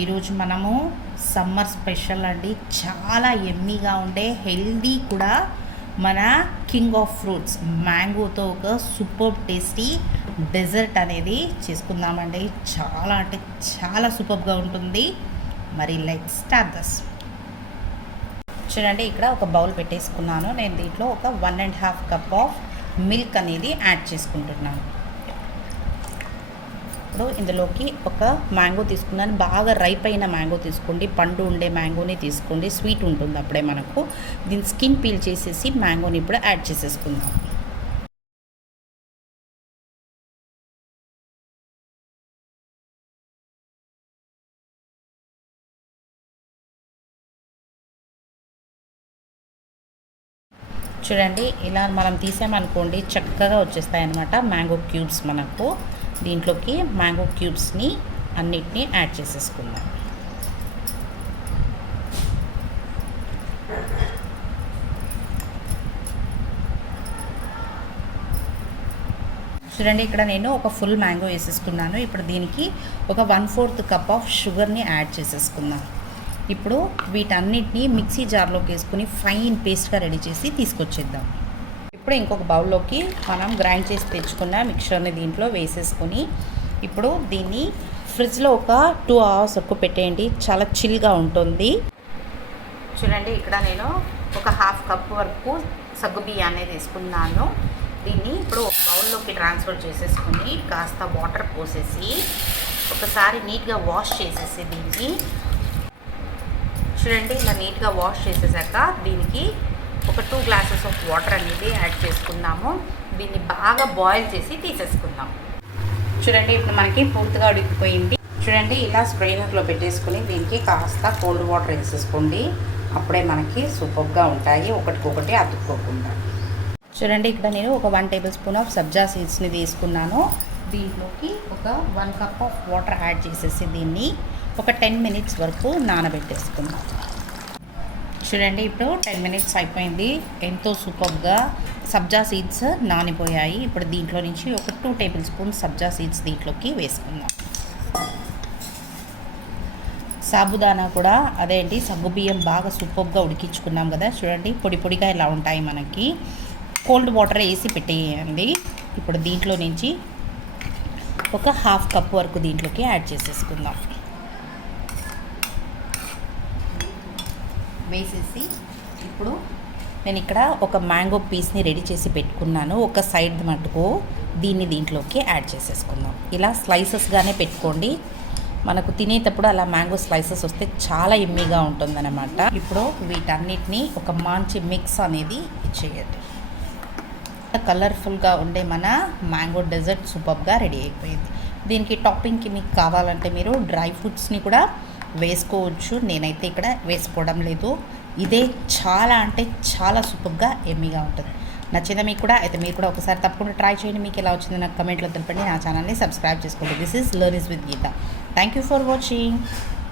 ఈరోజు మనము summer special అండి, చాలా ఎమ్మీగా ఉండే హెల్దీ కూడా మన కింగ్ ఆఫ్ ఫ్రూట్స్ మ్యాంగోతో ఒక సూపర్ టేస్టీ డెజర్ట్ అనేది చేసుకుందామండి. చాలా అంటే చాలా సూపర్గా ఉంటుంది. మరి లెట్స్ స్టార్ట్ దిస్. చూడండి, ఇక్కడ ఒక బౌల్ పెట్టేసుకున్నాను. నేను దీంట్లో ఒక 1.5 కప్ ఆఫ్ మిల్క్ అనేది యాడ్ చేసుకుంటున్నాను. ఇప్పుడు ఇందులోకి ఒక మ్యాంగో తీసుకున్నాను. బాగా రైప్ అయిన మ్యాంగో తీసుకోండి, పండు ఉండే మ్యాంగోని తీసుకోండి, స్వీట్ ఉంటుంది అప్పుడే మనకు. దీని స్కిన్ పీల్ చేసేసి మ్యాంగోని ఇప్పుడు యాడ్ చేసేసుకుందాం. చూడండి, ఇలా మనం తీసామనుకోండి చక్కగా వచ్చేస్తాయి అన్నమాట మ్యాంగో క్యూబ్స్ మనకు. దీంట్లోకి మ్యాంగో క్యూబ్స్ని అన్నిటినీ యాడ్ చేసేసుకుందాం. చూడండి, ఇక్కడ నేను ఒక ఫుల్ మ్యాంగో వేసేసుకున్నాను. ఇప్పుడు దీనికి ఒక 1/4 కప్ ఆఫ్ షుగర్ని యాడ్ చేసేసుకుందాం. ఇప్పుడు వీటన్నిటిని మిక్సీ జార్లోకి వేసుకుని ఫైన్ పేస్ట్గా రెడీ చేసి తీసుకొచ్చేద్దాం. ఇప్పుడు ఇంకొక బౌల్లోకి మనం గ్రైండ్ చేసి తెచ్చుకున్న మిక్చర్ని దీంట్లో వేసేసుకొని ఇప్పుడు దీన్ని ఫ్రిడ్జ్లో ఒక 2 అవర్స్ వరకు పెట్టేయండి. చాలా చిల్గా ఉంటుంది. చూడండి, ఇక్కడ నేను ఒక 1/2 కప్ వరకు సగ్గు బియ్యాన్ని తీసుకున్నాను. దీన్ని ఇప్పుడు ఒక బౌల్లోకి ట్రాన్స్ఫర్ చేసేసుకుని కాస్త వాటర్ పోసేసి ఒకసారి నీట్గా వాష్ చేసేసి దీన్ని చూడండి, ఇలా నీట్గా వాష్ చేసేసాక దీనికి ఒక 2 గ్లాసెస్ ఆఫ్ వాటర్ అనేది యాడ్ చేసుకుందాము. దీన్ని బాగా బాయిల్ చేసి తీసేసుకుందాం. చూడండి, ఇప్పుడు మనకి పూర్తిగా ఉడికిపోయింది. చూడండి, ఇలా స్ట్రైనర్లో పెట్టేసుకుని దీనికి కాస్త కోల్డ్ వాటర్ వేసేసుకోండి. అప్పుడే మనకి సూపర్గా ఉంటాయి, ఒకటికొకటి అతుక్కోకుండా. చూడండి, ఇక్కడ నేను ఒక 1 టేబుల్ స్పూన్ ఆఫ్ సబ్జా సీడ్స్ని తీసుకున్నాను. దీంట్లోకి ఒక 1 కప్ ఆఫ్ వాటర్ యాడ్ చేసేసి దీన్ని ఒక 10 మినిట్స్ వరకు నానబెట్టేసుకుందాం. చూడండి, ఇప్పుడు 10 మినిట్స్ అయిపోయింది. ఎంతో సూపర్గా సబ్జా సీడ్స్ నానిపోయాయి. ఇప్పుడు దీంట్లో నుంచి ఒక 2 టేబుల్ స్పూన్ సబ్జా సీడ్స్ దీంట్లోకి వేసుకుందాం. సాబుదానా కూడా అదేంటి సగ్గుబియ్యం బాగా సూపర్గా ఉడికించుకున్నాం కదా. చూడండి, పొడి పొడిగా ఇలా ఉంటాయి మనకి. కోల్డ్ వాటర్ వేసి పెట్టేయండి. ఇప్పుడు దీంట్లో నుంచి ఒక 1/2 కప్ వరకు దీంట్లోకి యాడ్ చేసేసుకుందాం. వేసేసి ఇప్పుడు నేను ఇక్కడ ఒక మ్యాంగో పీస్ని రెడీ చేసి పెట్టుకున్నాను. ఒక సైడ్ మటుకు దీన్ని దీంట్లోకి యాడ్ చేసేసుకుందాం. ఇలా స్లైసెస్గానే పెట్టుకోండి. మనకు తినేటప్పుడు అలా మ్యాంగో స్లైసెస్ వస్తే చాలా ఎమ్మీగా ఉంటుందన్నమాట. ఇప్పుడు వీటన్నిటినీ ఒక మంచి మిక్స్ అనేది ఇచ్చేయండి. కలర్ఫుల్గా ఉండే మన మ్యాంగో డెజర్ట్ సూపర్గా రెడీ అయిపోయింది. దీనికి టాపింగ్కి మీకు కావాలంటే మీరు డ్రై ఫ్రూట్స్ని కూడా వేసుకోవచ్చు. నేనైతే ఇక్కడ వేసుకోవడం లేదు. ఇదే చాలా అంటే చాలా సూపర్గా ఎమ్మీగా ఉంటుంది. నచ్చిందా మీకు కూడా? అయితే మీరు కూడా ఒకసారి తప్పకుండా ట్రై చేయండి. మీకు ఎలా వచ్చిందో నాకు కమెంట్లో తెలపండి. నా ఛానల్ని సబ్స్క్రైబ్ చేసుకోండి. This is learn is with Geetha. Thank you for watching.